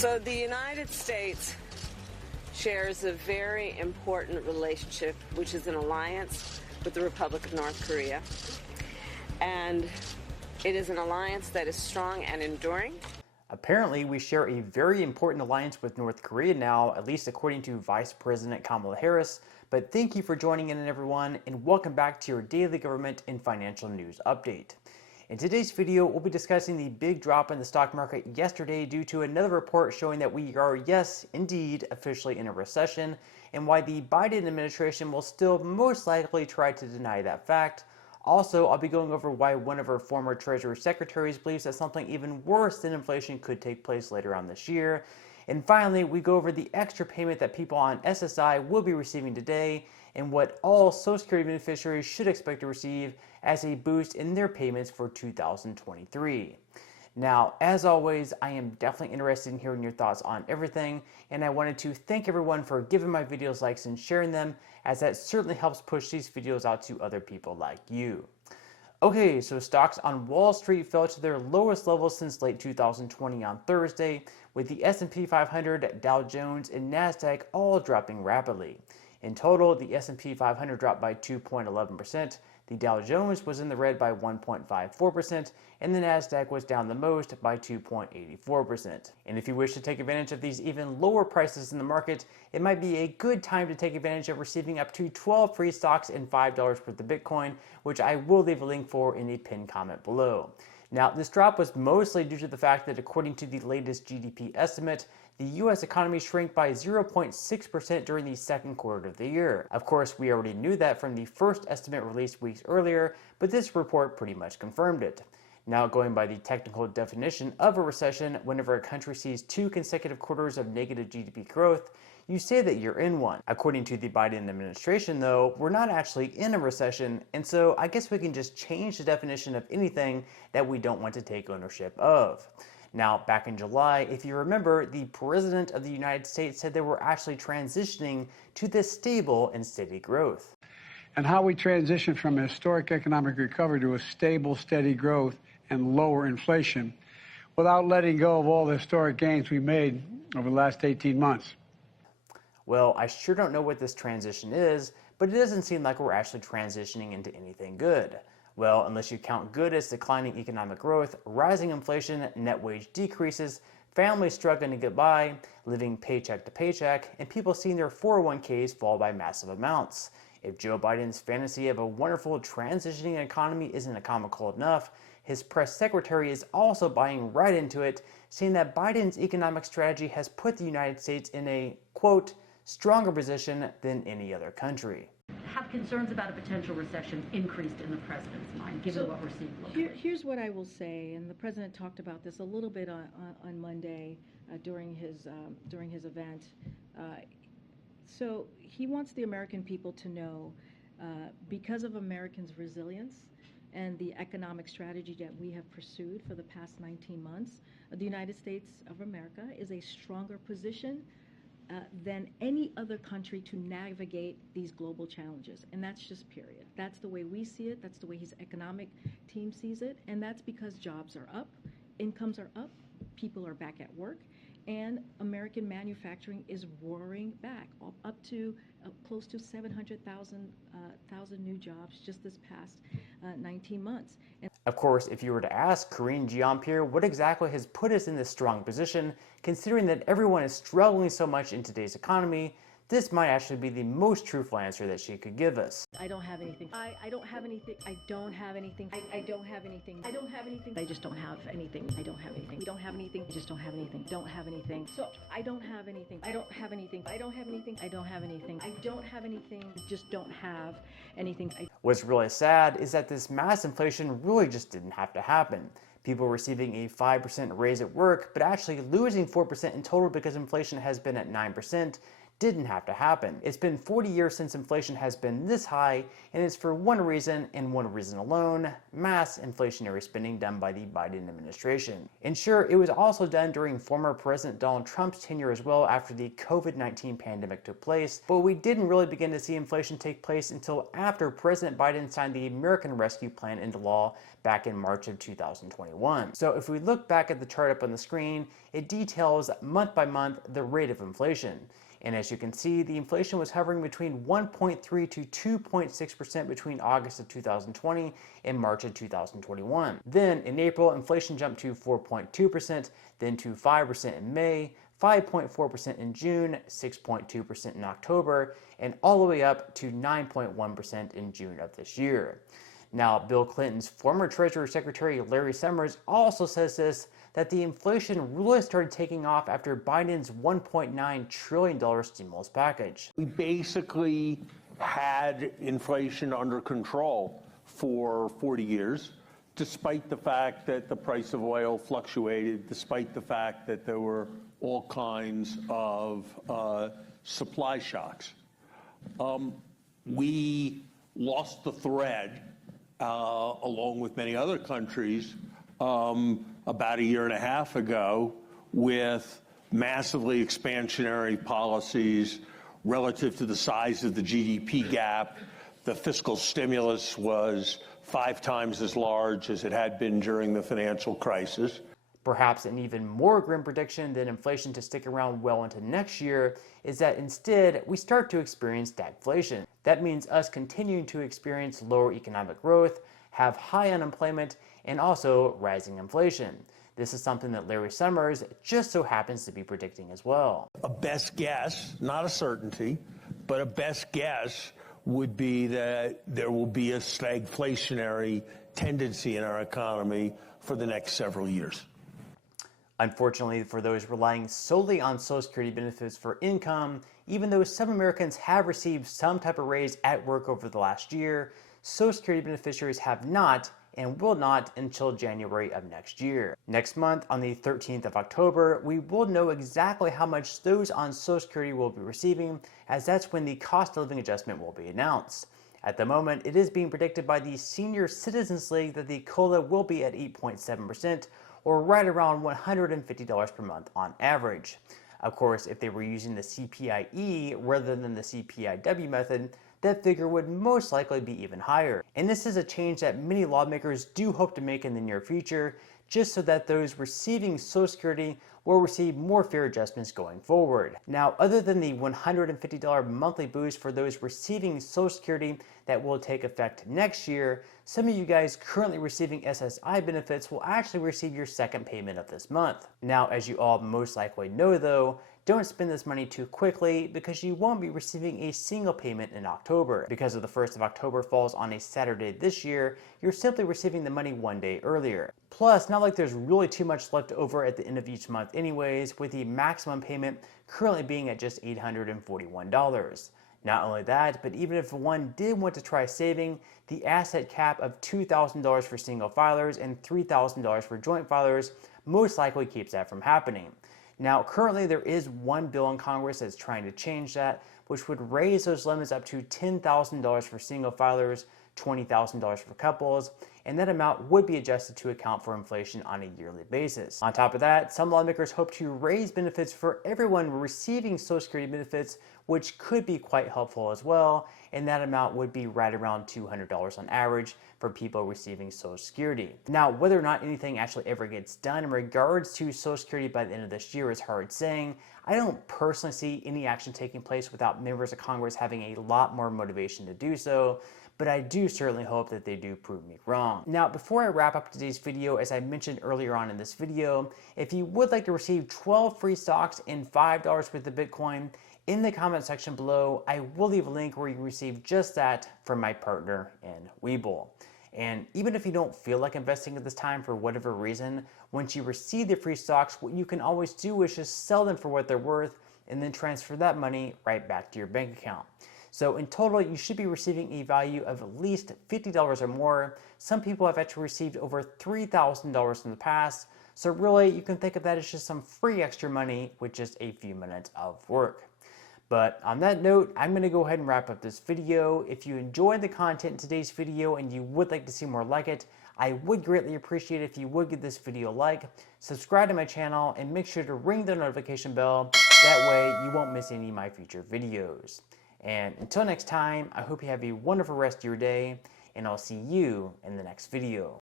So the United States shares a very important relationship, which is an alliance with the Republic of North Korea. And it is an alliance that is strong and enduring. Apparently, we share a very important alliance with North Korea now, at least according to Vice President Kamala Harris. But thank you for joining in, everyone, and welcome back to your daily government and financial news update. In today's video, we'll be discussing the big drop in the stock market yesterday due to another report showing that we are, yes, indeed, officially in a recession, and why the Biden administration will still most likely try to deny that fact. Also, I'll be going over why one of our former Treasury secretaries believes that something even worse than inflation could take place later on this year. And finally, we go over the extra payment that people on SSI will be receiving today and what all Social Security beneficiaries should expect to receive as a boost in their payments for 2023. Now, as always, I am definitely interested in hearing your thoughts on everything, and I wanted to thank everyone for giving my videos likes and sharing them, as that certainly helps push these videos out to other people like you. Okay, so stocks on Wall Street fell to their lowest levels since late 2020 on Thursday, with the S&P 500, Dow Jones, and NASDAQ all dropping rapidly. In total, the S&P 500 dropped by 2.11%, the Dow Jones was in the red by 1.54%, and the NASDAQ was down the most by 2.84%. And if you wish to take advantage of these even lower prices in the market, it might be a good time to take advantage of receiving up to 12 free stocks and $5 worth of Bitcoin, which I will leave a link for in a pinned comment below. Now, this drop was mostly due to the fact that according to the latest GDP estimate, the U.S. economy shrank by 0.6% during the second quarter of the year. Of course, we already knew that from the first estimate released weeks earlier, but this report pretty much confirmed it. Now, going by the technical definition of a recession, whenever a country sees 2 consecutive quarters of negative GDP growth, you say that you're in one. According to the Biden administration, though, we're not actually in a recession, and so I guess we can just change the definition of anything that we don't want to take ownership of. Now, back in July, if you remember, the President of the United States said that we're actually transitioning to this stable and steady growth. And how we transition from a historic economic recovery to a stable, steady growth and lower inflation without letting go of all the historic gains we made over the last 18 months. Well, I sure don't know what this transition is, but it doesn't seem like we're actually transitioning into anything good. Well, unless you count good as declining economic growth, rising inflation, net wage decreases, families struggling to get by, living paycheck to paycheck, and people seeing their 401ks fall by massive amounts. If Joe Biden's fantasy of a wonderful transitioning economy isn't comical enough, his press secretary is also buying right into it, saying that Biden's economic strategy has put the United States in a, quote, stronger position than any other country. Have concerns about a potential recession increased in the president's mind, given what we're seeing locally? Here's what I will say, and the president talked about this a little bit on Monday during his event. So he wants the American people to know, because of Americans' resilience and the economic strategy that we have pursued for the past 19 months, the United States of America is a stronger position than any other country to navigate these global challenges. And that's just period. That's the way we see it. That's the way his economic team sees it. And that's because jobs are up, incomes are up, people are back at work, and American manufacturing is roaring back, up to close to 700,000 new jobs just this past 19 months. And of course, if you were to ask Karine Jean-Pierre what exactly has put us in this strong position, considering that everyone is struggling so much in today's economy, this might actually be the most truthful answer that she could give us. I don't have anything. I don't have anything. I don't have anything. I don't have anything. I don't have anything. I just don't have anything. I don't have anything. We don't have anything. I just don't have anything. Don't have anything. So I don't have anything. I don't have anything. I don't have anything. I don't have anything. I don't have anything. Just don't have anything. What's really sad is that this mass inflation really just didn't have to happen. People receiving a 5% raise at work, but actually losing 4% in total because inflation has been at 9%, didn't have to happen. It's been 40 years since inflation has been this high, and it's for one reason and one reason alone: mass inflationary spending done by the Biden administration. And sure, it was also done during former President Donald Trump's tenure as well after the COVID-19 pandemic took place, but we didn't really begin to see inflation take place until after President Biden signed the American Rescue Plan into law back in March of 2021. So if we look back at the chart up on the screen, it details month by month the rate of inflation. And as you can see, the inflation was hovering between 1.3 to 2.6% between August of 2020 and March of 2021. Then in April, inflation jumped to 4.2%, then to 5% in May, 5.4% in June, 6.2% in October, and all the way up to 9.1% in June of this year. Now, Bill Clinton's former Treasury Secretary Larry Summers also says this, that the inflation really started taking off after Biden's $1.9 trillion stimulus package. We basically had inflation under control for 40 years, despite the fact that the price of oil fluctuated, despite the fact that there were all kinds of supply shocks. We lost the thread, along with many other countries, about a year and a half ago, with massively expansionary policies relative to the size of the GDP gap. The fiscal stimulus was 5 times as large as it had been during the financial crisis. Perhaps an even more grim prediction than inflation to stick around well into next year is that instead we start to experience stagflation. That means us continuing to experience lower economic growth, have high unemployment, and also rising inflation. This is something that Larry Summers just so happens to be predicting as well. A best guess, not a certainty, but a best guess would be that there will be a stagflationary tendency in our economy for the next several years. Unfortunately, for those relying solely on Social Security benefits for income, even though some Americans have received some type of raise at work over the last year, Social Security beneficiaries have not and will not until January of next year. Next month, on the 13th of October, we will know exactly how much those on Social Security will be receiving, as that's when the cost of living adjustment will be announced. At the moment, it is being predicted by the Senior Citizens League that the COLA will be at 8.7%, or right around $150 per month on average. Of course, if they were using the CPIE rather than the CPIW method, that figure would most likely be even higher. And this is a change that many lawmakers do hope to make in the near future, just so that those receiving Social Security will receive more fair adjustments going forward. Now, other than the $150 monthly boost for those receiving Social Security that will take effect next year, some of you guys currently receiving SSI benefits will actually receive your second payment of this month. Now, as you all most likely know though, don't spend this money too quickly because you won't be receiving a single payment in October. Because of the 1st of October falls on a Saturday this year, you're simply receiving the money one day earlier. Plus, not like there's really too much left over at the end of each month anyways, with the maximum payment currently being at just $841. Not only that, but even if one did want to try saving, the asset cap of $2,000 for single filers and $3,000 for joint filers most likely keeps that from happening. Now, currently there is one bill in Congress that's trying to change that, which would raise those limits up to $10,000 for single filers, $20,000 for couples, and that amount would be adjusted to account for inflation on a yearly basis. On top of that, some lawmakers hope to raise benefits for everyone receiving Social Security benefits, which could be quite helpful as well, and that amount would be right around $200 on average for people receiving Social Security. Now, whether or not anything actually ever gets done in regards to Social Security by the end of this year is hard saying. I don't personally see any action taking place without members of Congress having a lot more motivation to do so, but I do certainly hope that they do prove me wrong. Now, before I wrap up today's video, as I mentioned earlier on in this video, if you would like to receive 12 free stocks and $5 worth of Bitcoin, in the comment section below, I will leave a link where you can receive just that from my partner in Webull. And even if you don't feel like investing at this time for whatever reason, once you receive the free stocks, what you can always do is just sell them for what they're worth and then transfer that money right back to your bank account. So in total, you should be receiving a value of at least $50 or more. Some people have actually received over $3,000 in the past. So really, you can think of that as just some free extra money with just a few minutes of work. But on that note, I'm going to go ahead and wrap up this video. If you enjoyed the content in today's video and you would like to see more like it, I would greatly appreciate it if you would give this video a like, subscribe to my channel, and make sure to ring the notification bell. That way you won't miss any of my future videos. And until next time, I hope you have a wonderful rest of your day, and I'll see you in the next video.